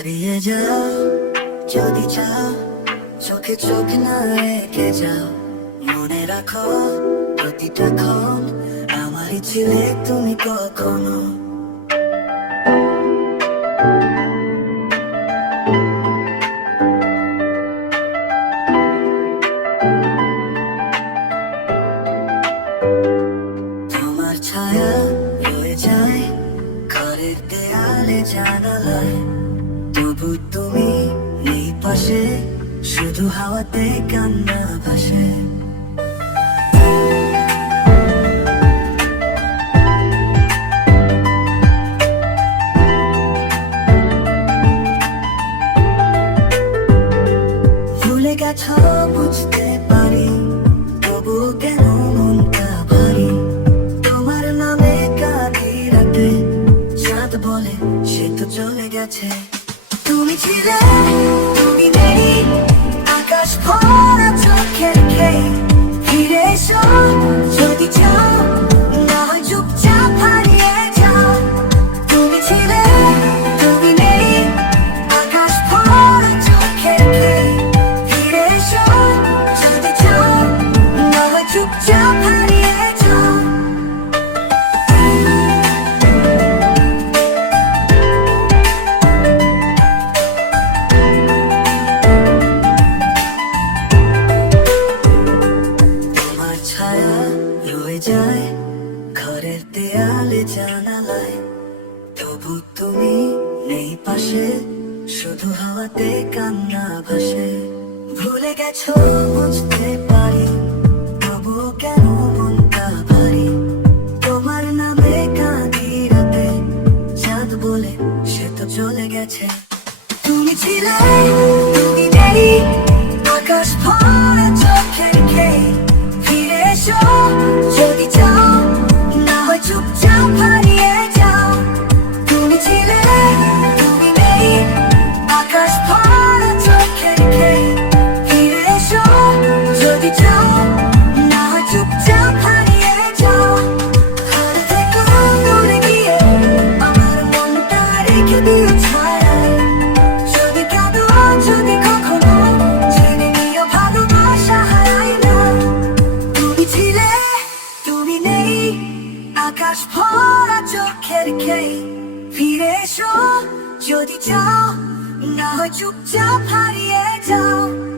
হারিয়ে যাও, যদি চাও, চোখে চোখ না রেখে যাও। মনে রাখো, প্রতিটা ক্ষণ আমারই ছিলে তুমি কখনো। ছায়া রয়ে যায়, ঘরের দেয়ালে জানালায়। তবু তুমি নেই পাশে, শুধু হাওয়াতে কান্না ভাসে। ভুলে গেছো বুঝতে পারি তবু তোমার বলে সে তো চলে গেছে। তুমি ছিলে তুমি নেই আকাশ ভরা। ছায়া রয়ে যায় ঘরের দেয়ালে জানালায়। তবু তুমি নেই পাশে, শুধু হাওয়াতে কান্না ভাসে। ভুলে গেছো বুঝতে পারি তবু কেন মনটা ভারী? তোমার নামে কাঁদি রাতে, চাঁদ বলে সে তো চলে গেছে। তুমি ছিলে চোখের খেয়ে ফিরে এসো। যদি চাও না চুপচাপ হারিয়ে যাও।